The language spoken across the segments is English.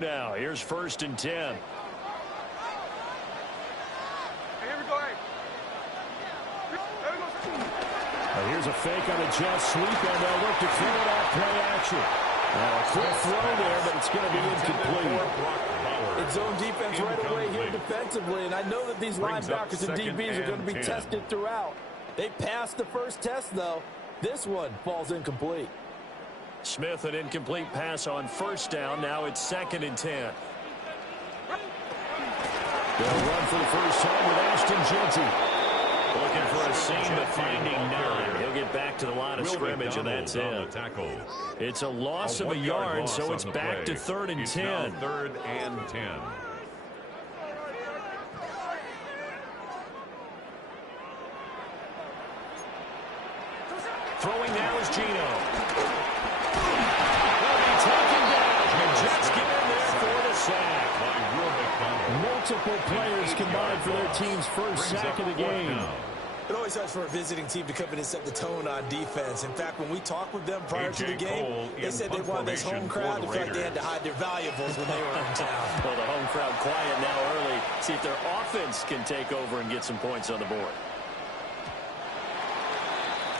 Now, here's 1st and 10. Here's a fake on a jet sweep, and they'll look to throw it off play action. Now, a quick throw there, but it's going to be incomplete. It's zone defense right away here defensively, and I know that these linebackers and DBs are going to be tested throughout. They passed the first test, though. This one falls incomplete. Smith, an incomplete pass on 1st down. Now it's 2nd and 10. They'll run for the first time with Ashton Jeanty. Looking for a seam, but finding none. He'll get back to the line of scrimmage, and that's it. It's a loss of a yard, so it's back to 3rd and 10. 3rd and 10. Throwing now is Gino. Will be taken down. The Jets get in there for the sack. Multiple players combined for their team's first sack of the game. It always helps for a visiting team to come in and set the tone on defense. In fact, when we talked with them prior to the game, they said they wanted this home crowd to feel like they had to hide their valuables when they were in town. Well, the home crowd quiet now early. See if their offense can take over and get some points on the board.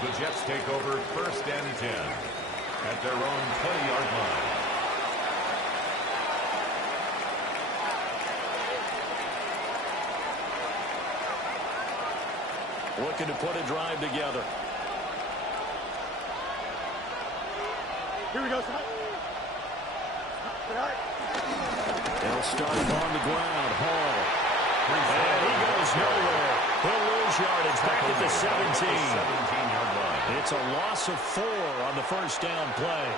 The Jets take over 1st and 10 at their own 20-yard line. Looking to put a drive together. Here we go, son. They'll start him on the ground. Hall. And he goes nowhere. He'll lose yardage back at the 17. 17-yard line. It's a loss of 4 on the 1st down play.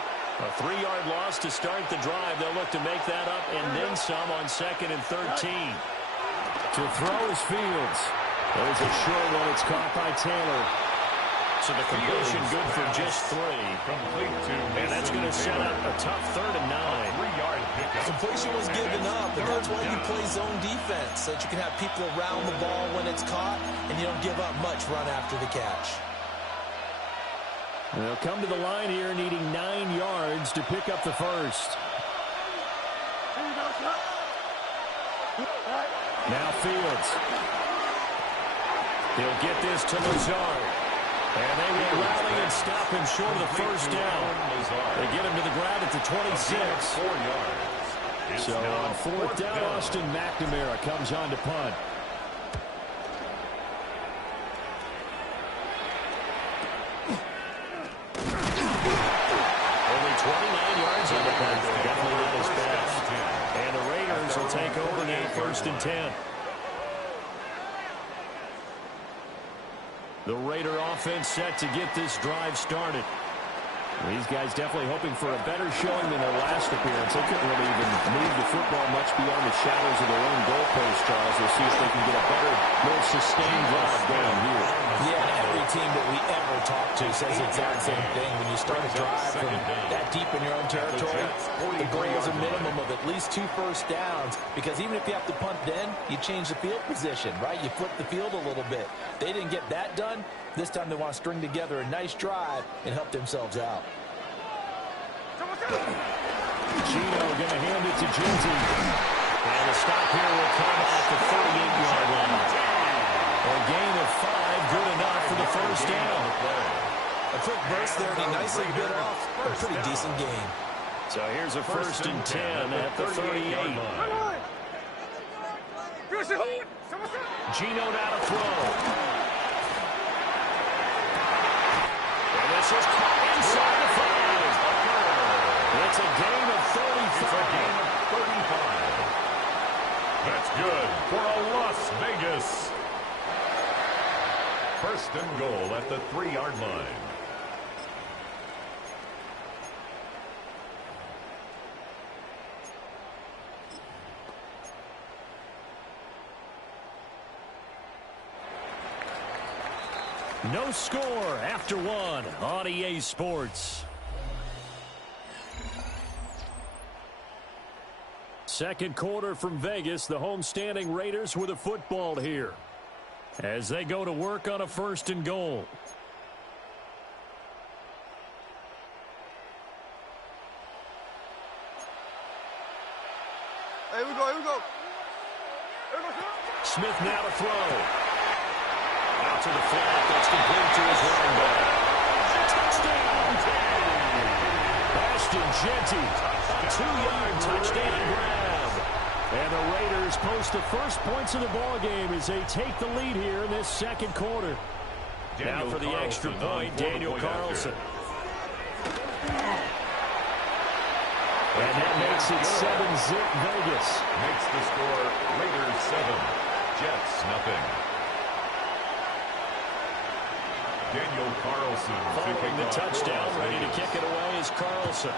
A 3-yard loss to start the drive. They'll look to make that up and then some on 2nd and 13. To throw is Fields. There's a short one. It's caught by Taylor. So the completion good for just 3. And that's going to set up a tough 3rd and 9. 3-yard pickup. Completion was given up, and that's why you play zone defense, so that you can have people around the ball when it's caught, and you don't give up much run after the catch. They'll come to the line here needing 9 yards to pick up the first. Now Fields. He'll get this to Lazard. And they will rally and stop him short of the first down. They get him to the ground at the 26. 4 yards. So on 4th down, Austin McNamara comes on to punt. Only 29 yards on the punt. Definitely not his best. And the Raiders will take over now 1st and 10. The Raider offense set to get this drive started. These guys definitely hoping for a better showing than their last appearance. They couldn't really even move the football much beyond the shadows of their own goalpost, Charles. We'll see if they can get a better, more sustained drive going here. Yeah, every team that we ever talk to says the exact same thing. When you start a drive from that deep in your own territory, the goal is a minimum of at least 2 first downs, because even if you have to punt then, you change the field position, right? You flip the field a little bit. They didn't get that done. This time they want to string together a nice drive and help themselves out. Gino going to hand it to Jeanty. And the stop here will come at the 38-yard line. A gain of 5, good enough for the first down. A quick burst there, and he nicely bit off a pretty decent gain. So here's a 1st and 10 at the 38. Gino now to throw. And this is caught inside the 5. It's a gain of 35. That's good for a Las Vegas. 1st and goal at the 3-yard line. No score after 1 on EA Sports. Second quarter from Vegas. The homestanding Raiders with a football here as they go to work on a 1st and goal. Here we go. Here we go. Smith now to throw. Out to the flat. That's complete to his running back. Touchdown, Ashton Jeanty, a 2-yard touchdown grab. And the Raiders post the first points of the ball game as they take the lead here in this second quarter. Now for the extra point, Daniel Carlson. And that makes it 7-zip Vegas. Makes the score Raiders 7, Jets nothing. Daniel Carlson following the touchdown, ready to kick it away is Carlson.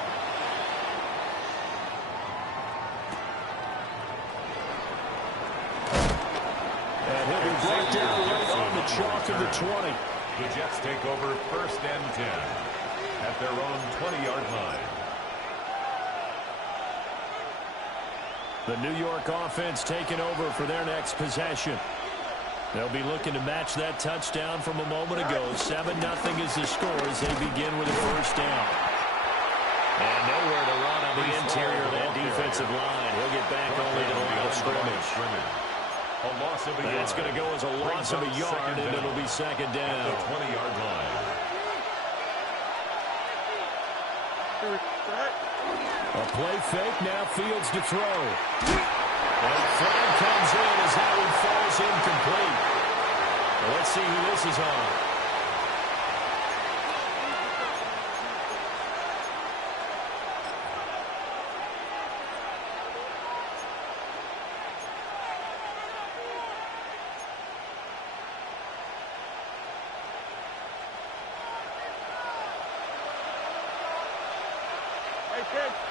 And he'll be brought down right on the chalk of the 20. The Jets take over 1st and 10 at their own 20-yard line. The New York offense taking over for their next possession. They'll be looking to match that touchdown from a moment ago. 7-0 is the score as they begin with a first down. And nowhere to run on the interior of that defensive line. He'll get back only to the line of scrimmage. A loss of a yard. That's going to go as a loss of a yard, and it'll be second down. At the 20-yard line. A play fake, now Fields to throw. And the flag comes in as that one falls incomplete. Well, let's see who this is on.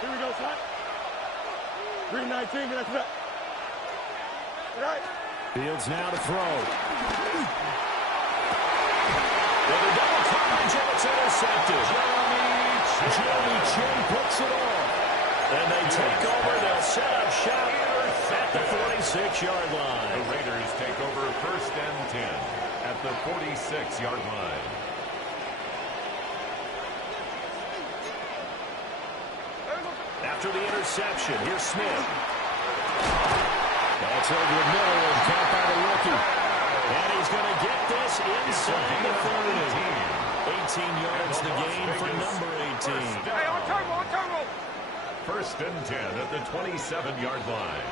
Here we go, son. 3:19, that's it. Right. Fields now to throw. With a double coverage, and it's intercepted. Jeremy Chin picks it off. And they take over. They'll set up shop at the 46-yard line. The Raiders take over 1st and 10 at the 46-yard line. After the interception, here's Smith. That's over the middle and caught by the rookie. And he's going to get this inside the 30. 18 yards the gain for number 18. Hey, on turbo. 1st and 10 at the 27-yard line.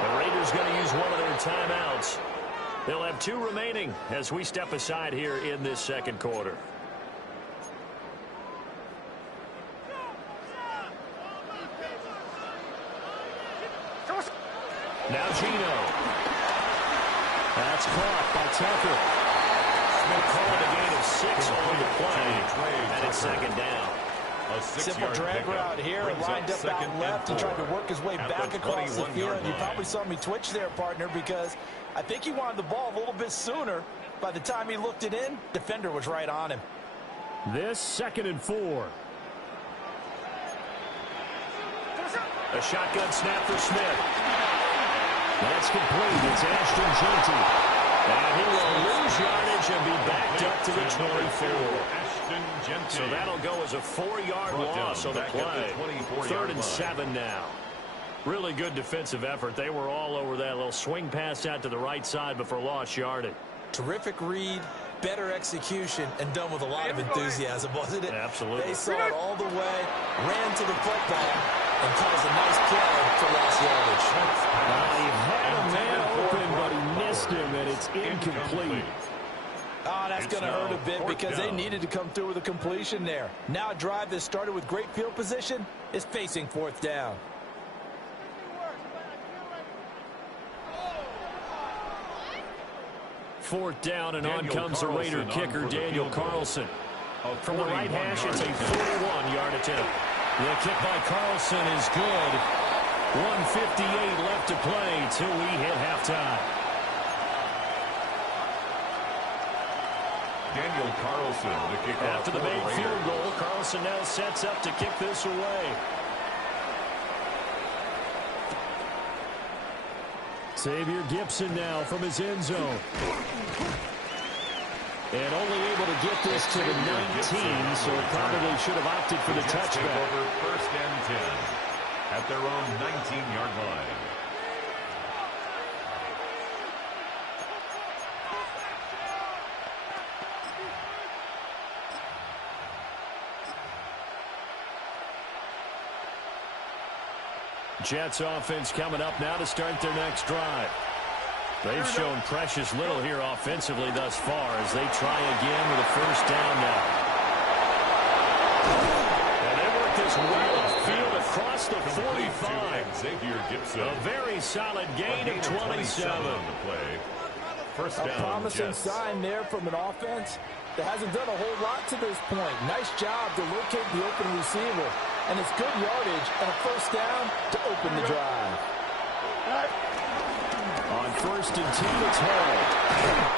The Raiders going to use one of their timeouts. They'll have 2 remaining as we step aside here in this second quarter. Now Gino. That's caught by Tucker. Smith called a gain of 6 on the play. And it's second down. Simple drag route here, lined up out left and tried to work his way back across the field. You probably saw me twitch there, partner, because I think he wanted the ball a little bit sooner. By the time he looked it in, defender was right on him. This 2nd and 4. A shotgun snap for Smith. That's complete. It's Ashton Jeanty. And he will lose yardage and be backed up to the 24. So that'll go as a 4-yard loss on the play. 3rd and 7 now. Really good defensive effort. They were all over that little swing pass out to the right side before lost yardage. Terrific read, better execution, and done with a lot of enthusiasm, wasn't it? Absolutely. They saw it all the way, ran to the football, and caused a nice play for lost yardage. He had a man open, but he missed him, and it's incomplete. Oh, that's going to hurt a bit because they needed to come through with a completion there. Now a drive that started with great field position is facing 4th down. Fourth down, and on comes the Raider kicker, Daniel Carlson. From the right hash, it's a 41-yard attempt. The kick by Carlson is good. 1:58 left to play till we hit halftime. Daniel Carlson, the kickoff. After the made field goal, Carlson now sets up to kick this away. Xavier Gibson now from his end zone. And only able to get this to the 19, so probably should have opted for the touchback. Over 1st and 10 at their own 19-yard line. Jets offense coming up now to start their next drive. They've shown precious little here offensively thus far as they try again with a first down now. And they work this right off field across the 45. A very solid gain of 27. On the play. First down, a promising Jets. sign there from an offense that hasn't done a whole lot to this point. Nice job to locate the open receiver. And it's good yardage and a first down to open the drive. On first and 10, it's Hall.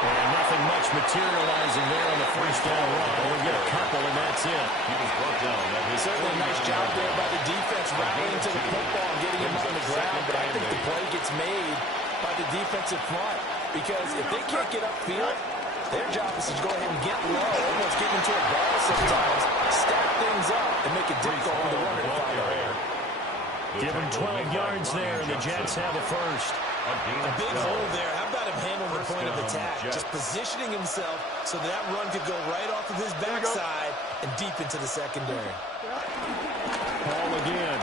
And nothing much materializing there on the first down run. We'll get a couple, and that's it. He was brought down. Certainly a nice job there by the defense rallying to the football and getting him on the ground. But I think the play gets made by the defensive front. Because if they can't get upfield, their job is to go ahead and get low, almost get into a ball sometimes, stack things up, and make it difficult for the runner to find a hole. Give him 12 yards there, and the Jets have a first. A big hole there. How about him handling the point of attack? Just positioning himself so that run could go right off of his backside and deep into the secondary. Ball again.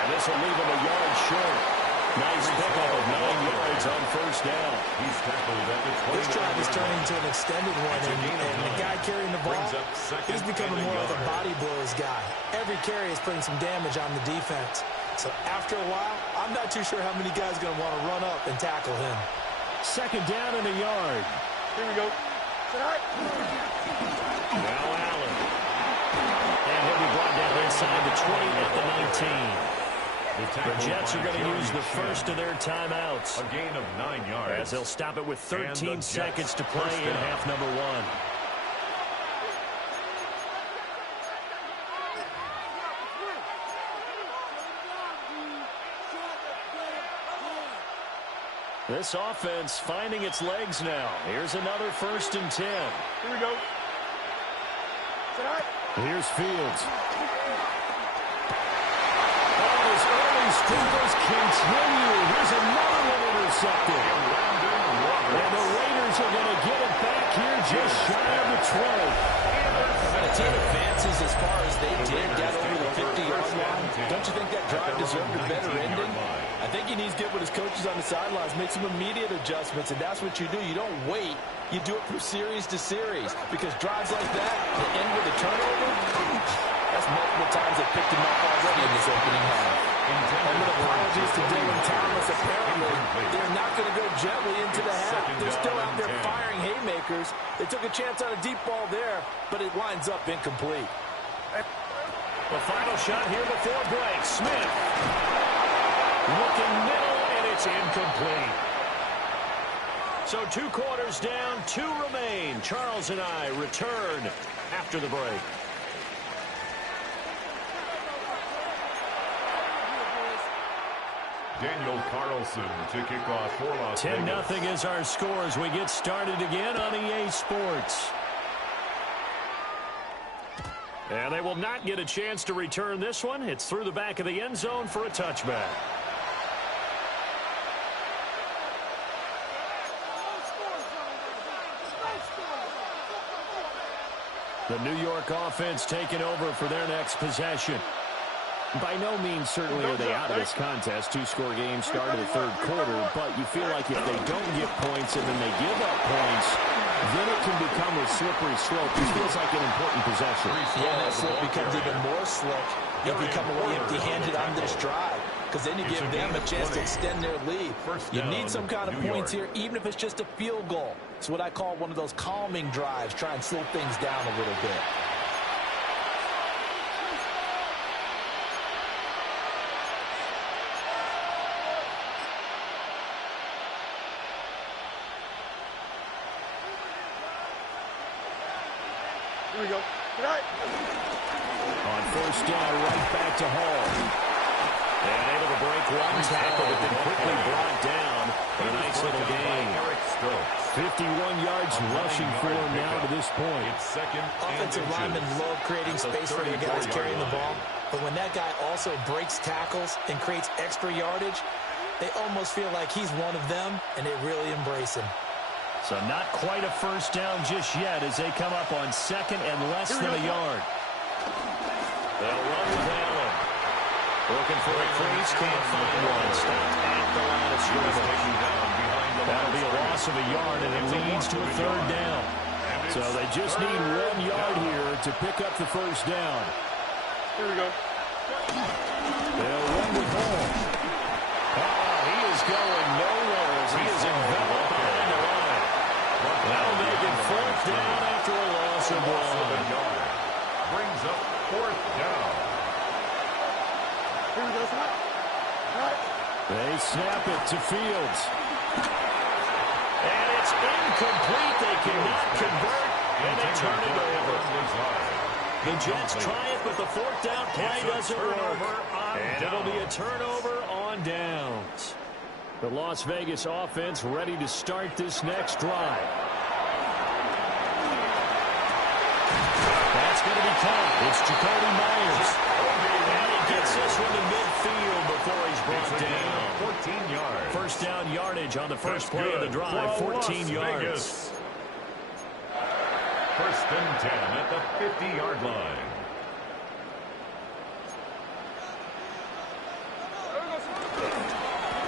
And this will leave him a yard short. Nice pickup of 9 yards on first down. He's tackled at the 20. This drive is turning into an extended one, and the guy carrying the ball, he's becoming more of a body blows guy. Every carry is putting some damage on the defense. So after a while, I'm not too sure how many guys are going to want to run up and tackle him. Second down and a yard. Here we go. Now Allen. And he'll be brought down inside the 20 at the 19. The Jets are going to use the first of their timeouts. A gain of 9 yards. As they'll stop it with 13 seconds to play in half number 1. This offense finding its legs now. Here's another first and 10. Here we go. Here's Fields. His early struggles continue. Here's another one intercepted. And the Raiders are going to get it back here just shy of the 20. When a team advances as far as they did, got over the 50-yard line, don't you think that drive deserved a better ending? I think he needs to get with his coaches on the sidelines, make some immediate adjustments, and that's what you do. You don't wait. You do it from series to series, because drives like that, that end with a turnover, that's multiple times they picked him up already in this opening half. And with apologies to Dylan Thomas, apparently they're not going to go gently into the half. They're still out there firing haymakers. They took a chance on a deep ball there, but it winds up incomplete. The final shot here before break. Smith looking middle, and it's incomplete. So 2 quarters down, 2 remain. Charles and I return after the break. Daniel Carlson to kick off for Las Vegas. 10-0 is our score as we get started again on EA Sports. And they will not get a chance to return this one. It's through the back of the end zone for a touchback. The New York offense taking over for their next possession. By no means certainly are they out of this contest. 2-score game started the third quarter, but you feel like if they don't get points and then they give up points, then it can become a slippery slope. This feels like an important possession. Yeah, that slope becomes even more slick if you come away empty-handed on this drive, because then you give them a chance to extend their lead. You need some kind of points here, even if it's just a field goal. It's what I call one of those calming drives, try and slow things down a little bit. Here we go. On first down, right back to Hall. And able to break one tackle, but then quickly brought down. A nice little gain. 51 yards rushing for him now to this point. Offensive linemen love creating space for their guys carrying the ball. But when that guy also breaks tackles and creates extra yardage, they almost feel like he's one of them, and they really embrace him. So not quite a first down just yet as they come up on second and less than a yard. They'll run with Allen. Looking for a crease, can't find one. Stopped at the line of scrimmage. That'll be a loss of a yard, and it leads to a third down. So they just need 1 yard here to pick up the first down. Here we go. They'll run with Hall. He is going nowhere as he is enveloped behind the line. That'll make it fourth down after a loss of 1. Brings up fourth down. Here we go, snap. They snap it to Fields. And it's incomplete. They cannot convert, and they turn it over. The Jets try it, but the fourth down play doesn't work. And it'll be a turnover on downs. The Las Vegas offense ready to start this next drive. That's going to be caught. It's Jacoby Myers. And he gets this one to midfield before he's brought down. 14 yards. First down yardage on the first play of the drive, 14 yards. First and 10 at the 50-yard line.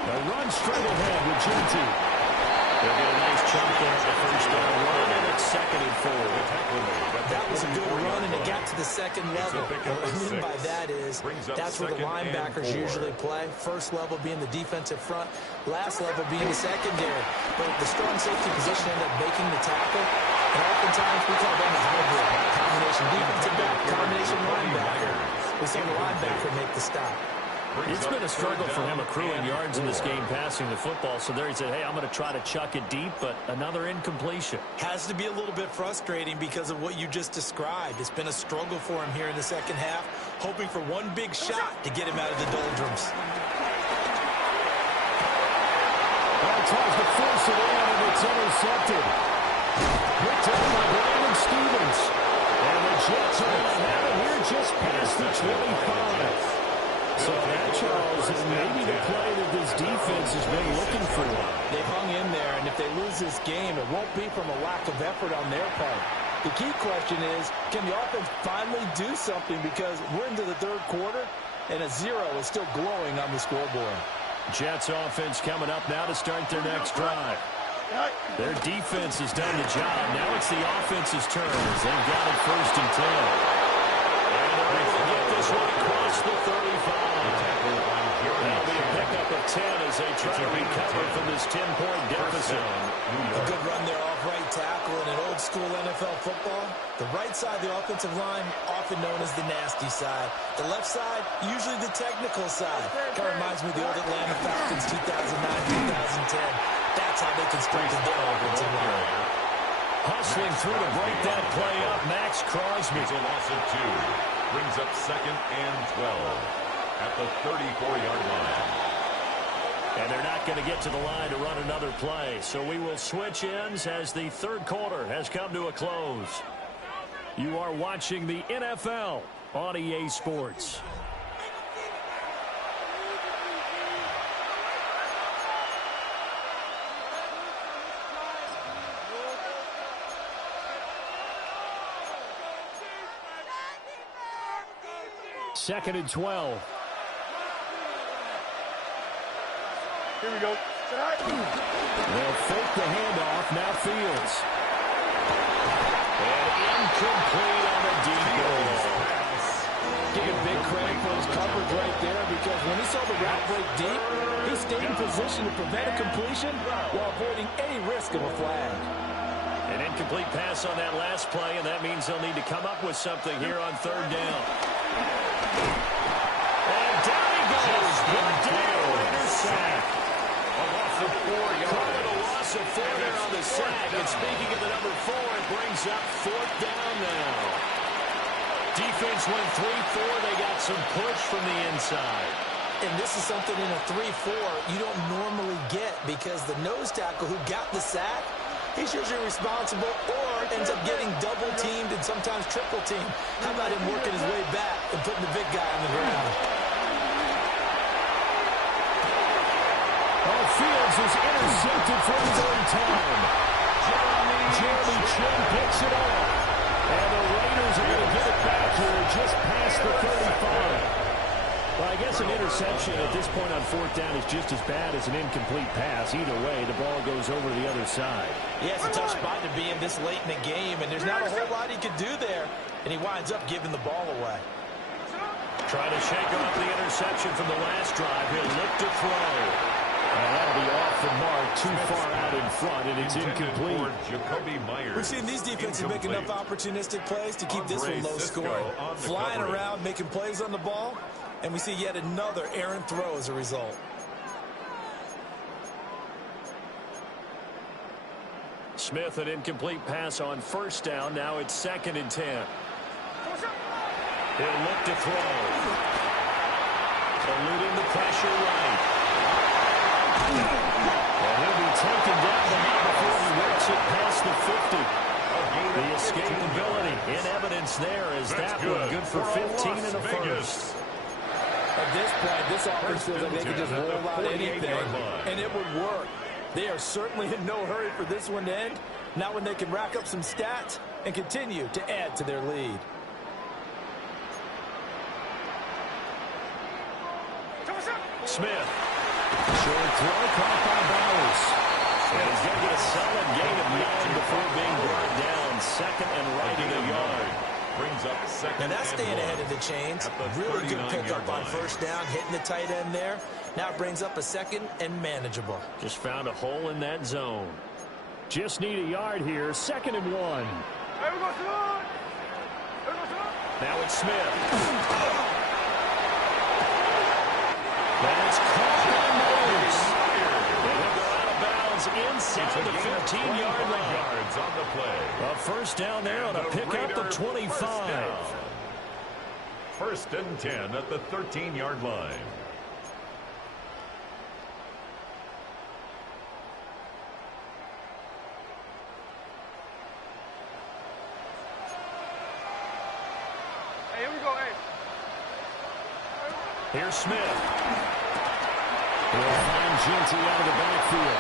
A run straight ahead with Genty. They'll get a nice chunk there at the first down run, and it's second and 4. That was a good run, and it got to the second level. What I mean by that is that's where the linebackers usually play. First level being the defensive front, last level being the secondary. But the strong safety position ended up making the tackle, and oftentimes we call them a hybrid. Combination defensive back, combination linebacker. We saw the linebacker make the stop. It's been a struggle for him accruing yards in this game passing the football. So there he said, hey, I'm going to try to chuck it deep, but another incompletion. Has to be a little bit frustrating because of what you just described. It's been a struggle for him here in the second half, hoping for one big shot to get him out of the doldrums. Tries to force it in, and it's intercepted. Picked up by Brandon Stevens. And the Jets are going to have it here just past the 25. So that, Charles, is maybe the play that this defense has been looking for. They've hung in there, and if they lose this game, it won't be from a lack of effort on their part. The key question is, can the offense finally do something, because we're into the third quarter, and a 0 is still glowing on the scoreboard. Jets offense coming up now to start their next drive. Their defense has done the job. Now it's the offense's turn as they've got it first and 10. And they're able to get this one across the 35. That'll be a pickup of 10 as they try to recover from this 10-point deficit. A good run there off right tackle in an old-school NFL football. The right side of the offensive line, often known as the nasty side. The left side, usually the technical side. Kind of reminds me of the old Atlanta Falcons 2009-2010. That's how they constructed their offensive line. Hustling through to break that play up, Max Crosby. It's a loss of 2. Brings up second and 12 at the 34-yard line. And they're not going to get to the line to run another play. So we will switch ends as the third quarter has come to a close. You are watching the NFL on EA Sports. Second and 12. Here we go. They'll fake the handoff. Now Fields. And incomplete on the deep ball. Give him big credit for his coverage right there, because when he saw the route break deep, he stayed in position to prevent a completion while avoiding any risk of a flag. An incomplete pass on that last play, and that means they'll need to come up with something here on third down. And down he goes. Brought down, Raiders sack. A loss of 4 yards. Call it a loss of 4 there on the sack. And speaking of the number 4, it brings up fourth down now. Defense went 3-4. They got some push from the inside. And this is something in a 3-4 you don't normally get, because the nose tackle who got the sack he's usually responsible or ends up getting double-teamed and sometimes triple-teamed. How about him working his way back and putting the big guy on the ground? Oh, Fields is intercepted for his own time. Jeremy Chin picks it off. And the Raiders are going to get it back here just past the 35. Well, I guess an interception at this point on fourth down is just as bad as an incomplete pass. Either way, the ball goes over to the other side. Yeah, it's a tough spot to be in this late in the game, and there's not a whole lot he could do there. And he winds up giving the ball away. Trying to shake off the interception from the last drive. He'll look to throw. And that'll be off the mark, too far out in front, and it's incomplete. We've seen these defenses make enough opportunistic plays to keep this one low scoring. Flying around, making plays on the ball, and we see yet another errant throw as a result. Smith, an incomplete pass on first down. Now it's 2nd and 10. He'll look to throw. Eluding the pressure right. And he'll be taken down the now before he works it past the 50. The escapability in evidence there as that one good for 15 and a first. At this point, this offense feels like they could just roll out anything, and it would work. They are certainly in no hurry for this one to end. Not when they can rack up some stats and continue to add to their lead. Smith. Short throw caught by Bowers. And he's going to get a solid gain of 9 before being brought down. 2nd and right in the yard. Brings up 2nd. And that's staying ahead of the chains. Really good pickup on first down, hitting the tight end there. Now it brings up a 2nd and manageable. Just found a hole in that zone. Just need a yard here. 2nd and 1. Now it's Smith. That's caught by Myers. And they'll go out of bounds inside the 15-yard line. On the play. A first down there on a pickup the 25. 1st and 10 at the 13-yard line. Hey, here we go, hey. Here's Smith. He'll find Ginty out of the backfield.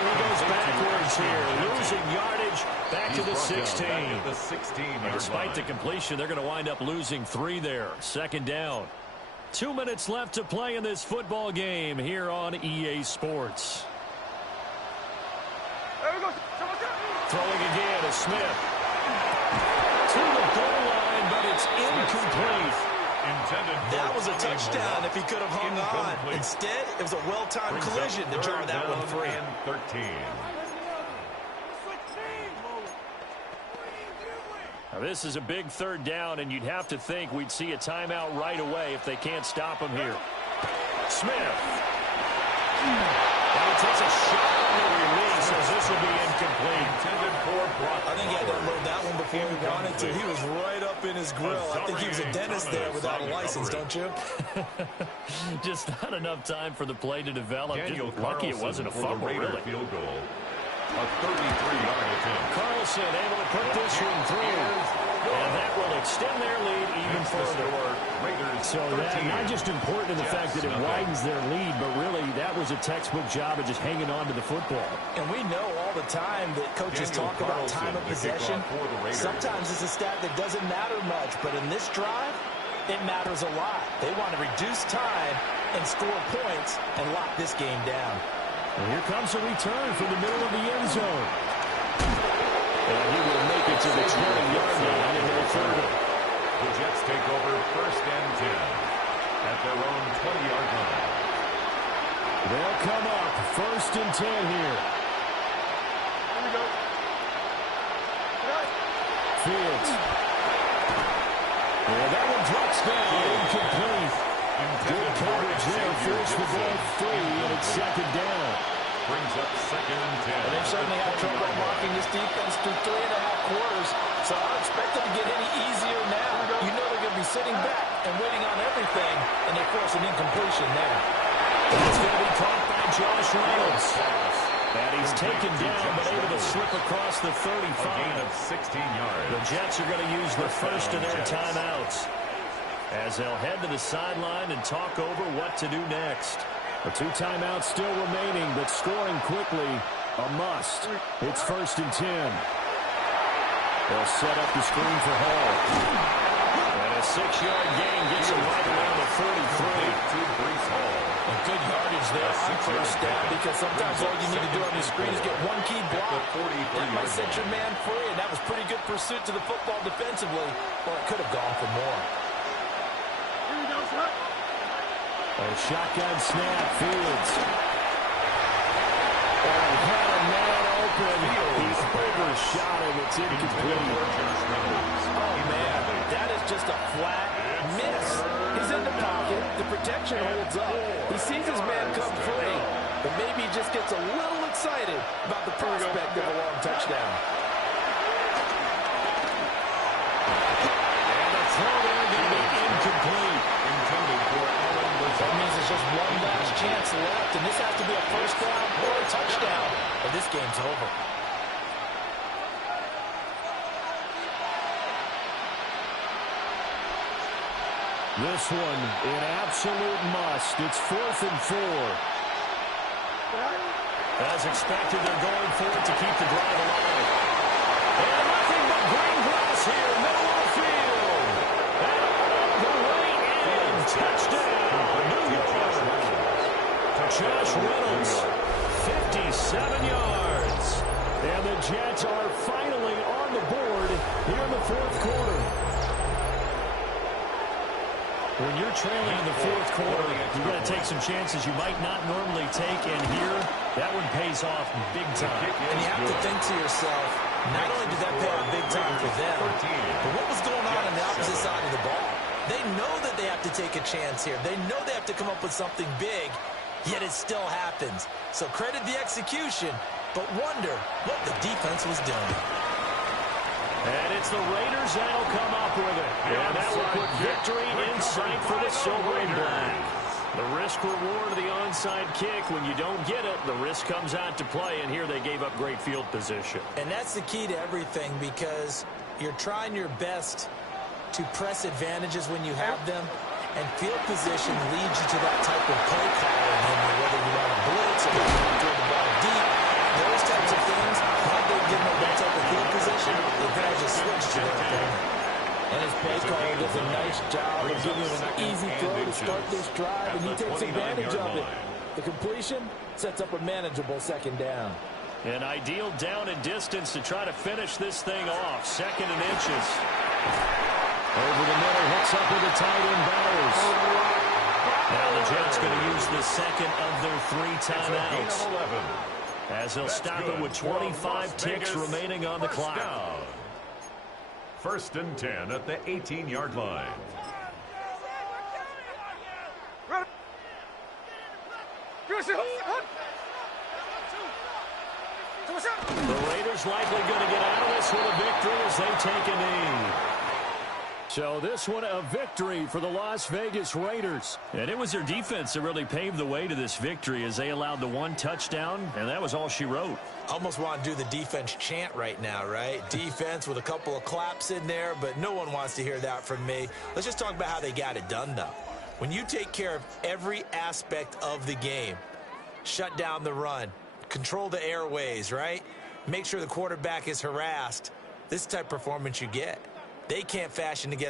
And he goes backwards here, losing yardage back to the 16. Despite the completion, they're going to wind up losing 3 there. 2nd down. 2 minutes left to play in this football game here on EA Sports. Throwing again is Smith. To the goal line, but it's incomplete. That was a touchdown if he could have hung on. Instead, it was a well-timed collision to draw that one free. 13. Now this is a big 3rd down, and you'd have to think we'd see a timeout right away if they can't stop him here. Smith. And he takes a shot on the release as this will be incomplete. I think he had to unload that one before he wanted to. He was right up in his grill. I think he was a dentist there without a license, don't you? Just not enough time for the play to develop. Just lucky it wasn't a fumble, really. Field goal. A 33-yard attempt. Carlson able to put this one through. And that will extend their lead even further. So that not just important in the fact that it widens their lead, but really that was a textbook job of just hanging on to the football. And we know all the time that coaches talk about time of possession. Sometimes it's a stat that doesn't matter much, but in this drive, it matters a lot. They want to reduce time and score points and lock this game down. And here comes a return from the middle of the end zone. And he will make it to the 20-yard line and no further. The Jets take over 1st and 10 at their own 20-yard line. They'll come up 1st and 10 here. Here we go. Fields. Yeah, that one drops down. Incomplete. Good coverage there. Forced the ball free, and it's 2nd down. Brings up 2nd and 10. And they've certainly had trouble blocking this defense through 3.5 quarters, so I don't expect it to get any easier now. You know they're going to be sitting back and waiting on everything, and they force an incompletion there. It's going to be caught by Josh Reynolds. And he's taken down, but able to slip across the 35. A gain of 16 yards. The Jets are going to use the first of their timeouts as they'll head to the sideline and talk over what to do next. The 2 timeouts still remaining, but scoring quickly, a must. It's 1st and 10. They'll set up the screen for Hall. And a 6-yard gain gets him right around the 43. To Brees Hall. A good yardage there on first down, because sometimes all you need to do on the screen is get one key block. That might set your man free, and that was pretty good pursuit to the football defensively, or it could have gone for more. A shotgun snap, Fields. And had a man open. He's overshot him. It's incomplete. Oh, man, that is just a flat miss. He's in the pocket. The protection holds up. He sees his man come free, but maybe he just gets a little excited about the prospect of a long touchdown. And the throw there going to be incomplete. Intended for Allen Lazard. That means there's just one last chance left, and this has to be a first down or a touchdown, or this game's over. This one, an absolute must. It's 4th and 4. As expected, they're going for it to keep the drive alive. And nothing but green grass here, middle of the field. And all the way in. Touchdown, New York. Josh Reynolds, 57 yards. And the Jets are finally on the board here in the 4th quarter. When you're trailing in the 4th quarter, you've got to take some chances you might not normally take, and here, that one pays off big time. And you have to think to yourself, not only did that pay off big time for them, but what was going on the opposite side of the ball? They know that they have to take a chance here. They know they have to come up with something big, yet it still happens. So credit the execution, but wonder what the defense was doing. And it's the Raiders that'll come up with it. And that will put victory in sight for the Silver and Black. The risk-reward of the onside kick, when you don't get it, the risk comes out to play, and here they gave up great field position. And that's the key to everything, because you're trying your best to press advantages when you have them, and field position leads you to that type of play calling, whether you want to blitz or you want to throw the ball deep. Those types of things, had they given up that type of field position, the guys just switched to their opponent. And his play caller does a nice job of giving him an easy throw to start this drive, and he takes advantage of it. The completion sets up a manageable 2nd down. An ideal down and distance to try to finish this thing off. 2nd and inches. Over the middle, hooks up with the tight end Bowers. Now the Jets going to use the second of their 3 timeouts, as they'll stop it with 25 ticks remaining on the clock. 1st and 10 at the 18-yard line. The Raiders likely going to get out of this with a victory as they take a knee. So this one, a victory for the Las Vegas Raiders. And it was their defense that really paved the way to this victory, as they allowed the 1 touchdown, and that was all she wrote. Almost want to do the defense chant right now, right? Defense with a couple of claps in there, but no one wants to hear that from me. Let's just talk about how they got it done, though. When you take care of every aspect of the game, shut down the run, control the airways, right? Make sure the quarterback is harassed. This type of performance you get. They can't fashion together